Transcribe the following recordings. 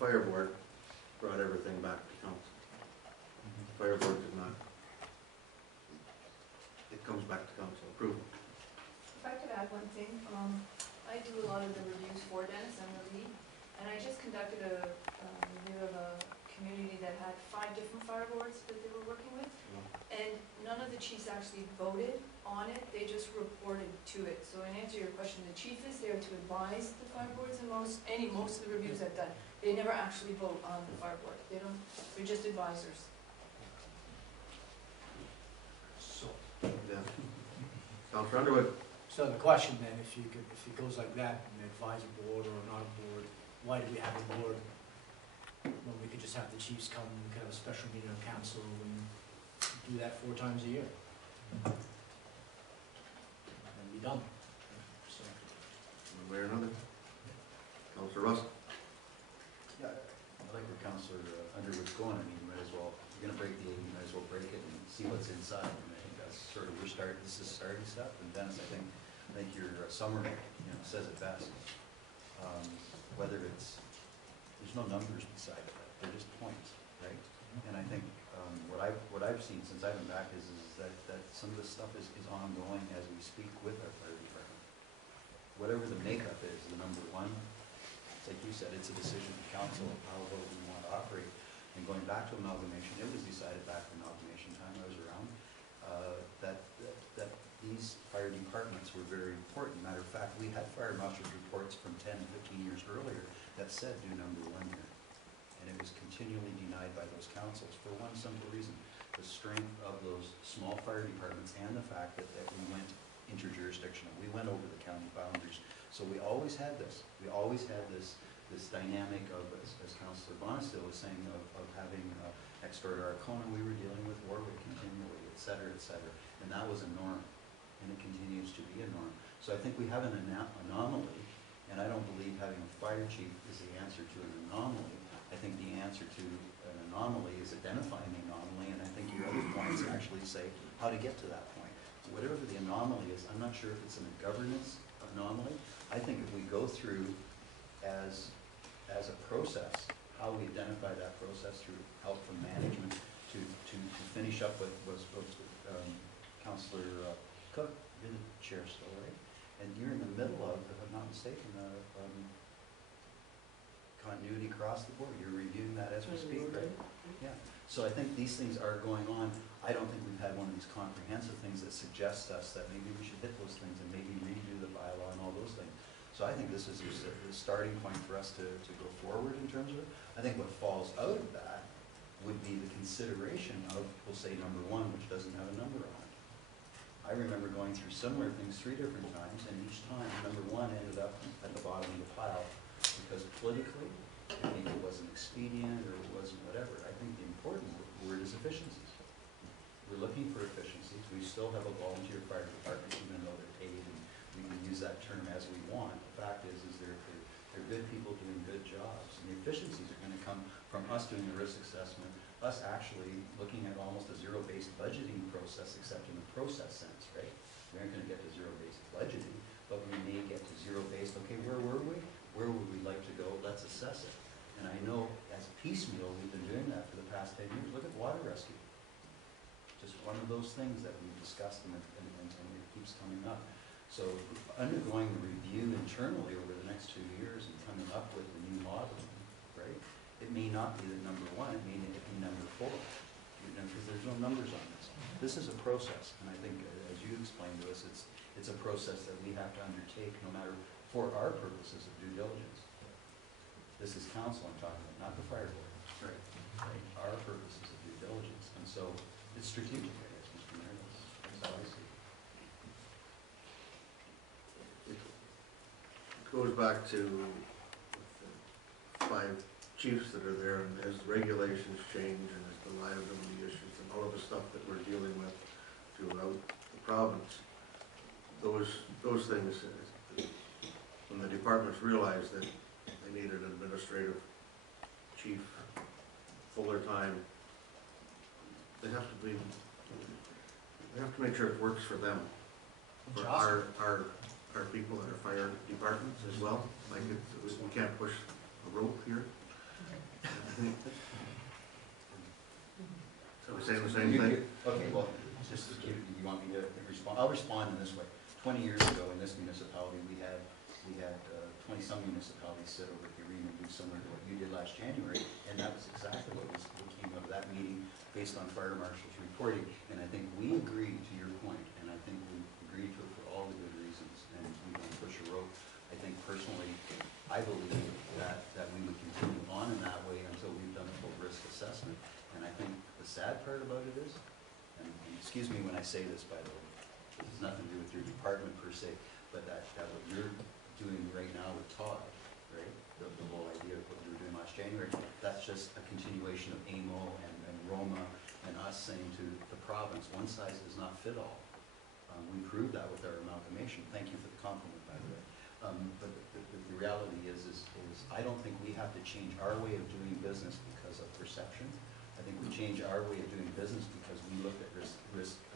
fire board brought everything back to council. The fire board did not. It comes back to council approval. If I could add one thing, I do a lot of the reviews for Dennis and the lead, and I just conducted a review of a community that had 5 different fire boards that they were working with, and none of the chiefs actually voted on it, they just reported to it. So in answer to your question, the chief is there to advise the fire boards in most of the reviews I've done. They never actually vote on the fire board. They're just advisors. So, Yeah. Councilor Underwood. so the question then, if it goes like that, an advisory board or not a board, why do we have a board when we could just have the chiefs come and we could have a special meeting of council and do that 4 times a year? And be done. So, One way or another. Councilor Russell. Yeah, I like where Councilor Underwood's going. I mean, you might as well, if you're gonna break the egg, you might as well break it and see what's inside. And I think that's sort of this is starting stuff. And Dennis, I think your summary, says it best. Whether it's, there's no numbers beside it, they're just points, right? And I think what I've seen since I've been back is that some of this stuff is ongoing as we speak with our fire department. Whatever the makeup is, the number one, like you said, it's a decision of council of how well we want to operate. And going back to amalgamation, it was decided back in amalgamation time I was around that these fire departments were very important. Matter of fact, we had fire marshal's reports from 10, 15 years earlier that said do number 1 here. And it was continually denied by those councils for one simple reason: the strength of those small fire departments and the fact that we went interjurisdictional. We went over the county boundaries. So we always had this. We always had this dynamic of, as Councillor Bonesteel was saying, of having extra Arcona. We were dealing with Warwick continually, et cetera, and that was a norm, and it continues to be a norm. So I think we have an anomaly, and I don't believe having a fire chief is the answer to an anomaly. I think the answer to an anomaly is identifying the anomaly, and I think your other points actually say how to get to that point. Whatever the anomaly is, I'm not sure if it's in a governance anomaly. I think if we go through as a process, how we identify that process through help from management to finish up with Councillor Cook, you're the chair still, right? And you're in the middle of, if I'm not mistaken, continuity across the board. You're reviewing that as we speak, right? Yeah. So I think these things are going on. I don't think we've had one of these comprehensive things that suggests us that maybe we should hit those things and maybe redo the bylaw and all those things. So I think this is just a starting point for us to go forward in terms of it. I think what falls out of that would be the consideration of, we'll say, number 1, which doesn't have a number on it. I remember going through similar things 3 different times, and each time number 1 ended up at the bottom of the pile because politically, maybe it wasn't expedient or it wasn't whatever. I think the important word is efficiencies. We're looking for efficiencies. We still have a volunteer fire department, even though they're paid, and we can use that term as we want. The fact is they're good people doing good jobs, and the efficiencies are going to come from us doing a risk assessment, us actually looking at almost a zero-based budgeting process, except in the process sense, right? We aren't going to get to zero-based budgeting, but we may get to zero-based, okay, where were we? Where would we like to go? Let's assess it. And I know as piecemeal, we've been doing that for the past 10 years. Look at water rescue. Just one of those things that we've discussed and it keeps coming up. So undergoing the review internally over the next 2 years and coming up with a new model, right? It may not be the number 1, it may be number 4, because there's no numbers on this. This is a process, and I think, as you explained to us, it's a process that we have to undertake no matter, for our purposes of due diligence. This is council I'm talking about, not the fire board. Right. Our purposes of due diligence, and so it's strategic, I guess, Mr. Mayor. That's how I see it. It goes back to the 5 chiefs that are there, and as regulations change and as the liability issues and all of the stuff that we're dealing with throughout the province, those things, when the departments realized that they needed an administrative chief, fuller time, they have to make sure it works for them, for our people at our fire departments as well. Like we can't push a rope here. So we're saying the same thing? Okay, well, just to give, you want me to respond? I'll respond in this way. 20 years ago in this municipality, we had 20-some municipalities sit over at the arena and do similar to what you did last January, and that was exactly what came out of that meeting based on fire marshal's reporting. And I think we agreed to your point, and I think we agreed to it for all the good reasons, and we don't push a rope. I think personally, I believe that we would continue on in that way until we've done a full risk assessment. And I think the sad part about it is, and excuse me when I say this, by the way, this has nothing to do with your department per se, but that what you're doing right now with Todd, right? The whole idea of what you were doing last January, that's just a continuation of AMO and Roma and us saying to the province, one size does not fit all. We proved that with our amalgamation. Thank you for the compliment, by the way. But the reality is I don't think we have to change our way of doing business because of perception. I think we change our way of doing business because we looked at risk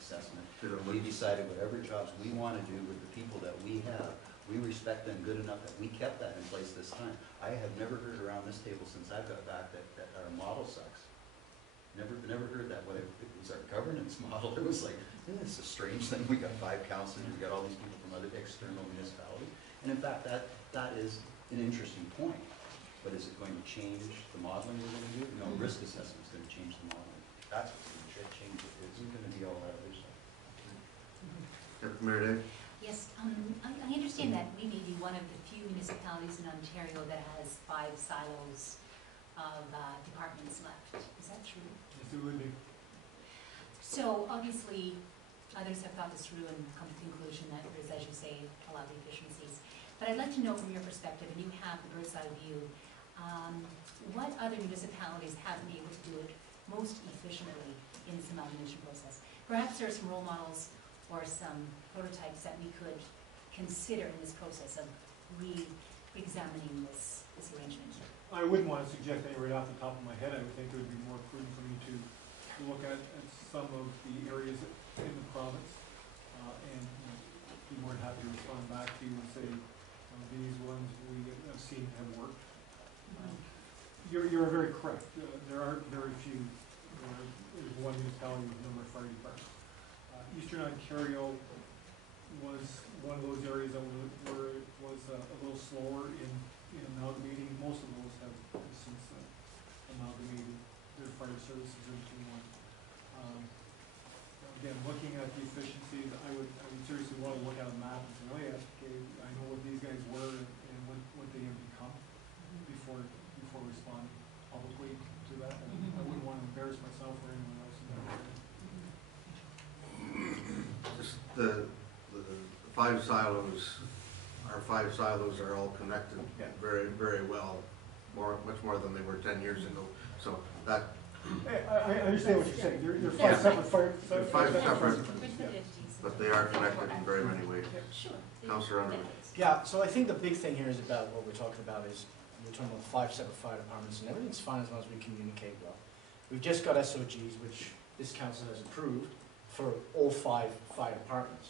assessment. We decided whatever jobs we want to do with the people that we have, we respect them good enough that we kept that in place this time. I have never heard around this table since I've got back that our model sucks. Never heard that. What it was our governance model. It was like, it's a strange thing. We got 5 councillors, we got all these people from other external municipalities. And in fact, that is an interesting point. But is it going to change the modeling we're going to do? No, risk assessment is going to change the modeling. That's what's going to change it. It isn't going to be all that other stuff. Deputy Mayor Dave? Yes, I understand that we may be one of the few municipalities in Ontario that has 5 silos of departments left. Is that true? Yes, it would be. So obviously, others have thought this through and come to the conclusion that there's, as you say, a lot of efficiencies. But I'd like to know from your perspective, and you have the bird's eye view, what other municipalities have been able to do it most efficiently in this amalgamation process? Perhaps there are some role models or some prototypes that we could consider in this process of re-examining this arrangement. I wouldn't want to suggest any right off the top of my head. I would think it would be more prudent for me to look at some of the areas in the province and be more than happy to respond back to you and say these ones we have seen have worked. You're very correct. There are very few. There's one municipality with a number of fire departments. Eastern Ontario was one of those areas that was a little slower in amalgamating. Most of those have since amalgamated their fire services into one. Again, looking at the efficiencies, I would seriously want to look at a map and say, oh yeah, okay, I know what these guys were and what they have become before responding publicly to that. I wouldn't want to embarrass myself or anyone else in that area. Just the 5 silos, our 5 silos are all connected very, very well, much more than they were 10 years ago. So that. I understand what you're saying. You're 5 separate fire. They're 5 separate, Yeah. but they are connected in very many ways. Sure. Councillor Underwood. Yeah, so I think the big thing here is about what we're talking about is we're talking about 5 separate fire departments, and everything's fine as long as we communicate well. We've just got SOGs, which this council has approved for all 5 fire departments.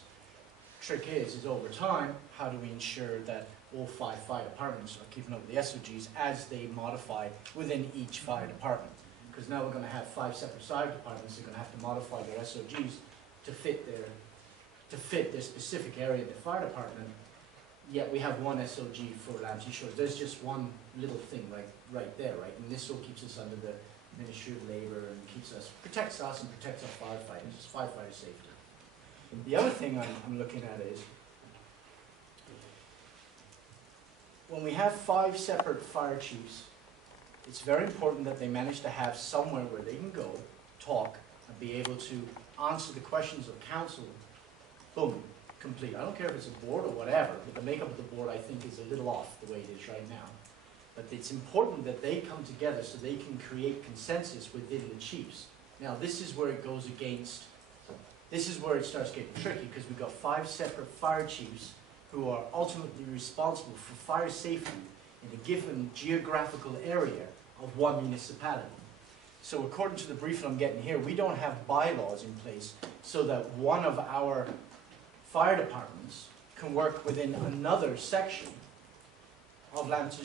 Trick is over time, how do we ensure that all 5 fire departments are keeping up with the SOGs as they modify within each fire department? Because now we're going to have 5 separate fire departments. They're going to have to modify their SOGs to fit their specific area in the fire department. Yet we have one SOG for Ramsey Shores. There's just one little thing right there, right? And this all keeps us under the Ministry of Labour and protects us and protects our firefighters. It's firefighter safety. The other thing I'm looking at is when we have 5 separate fire chiefs, it's very important that they manage to have somewhere where they can go, talk, and be able to answer the questions of council. Boom, complete. I don't care if it's a board or whatever, but the makeup of the board I think is a little off the way it is right now. But it's important that they come together so they can create consensus within the chiefs. Now this is where it goes against, this is where it starts getting tricky because we've got 5 separate fire chiefs who are ultimately responsible for fire safety in a given geographical area of one municipality. So according to the briefing I'm getting here, we don't have bylaws in place so that one of our fire departments can work within another section of Lambton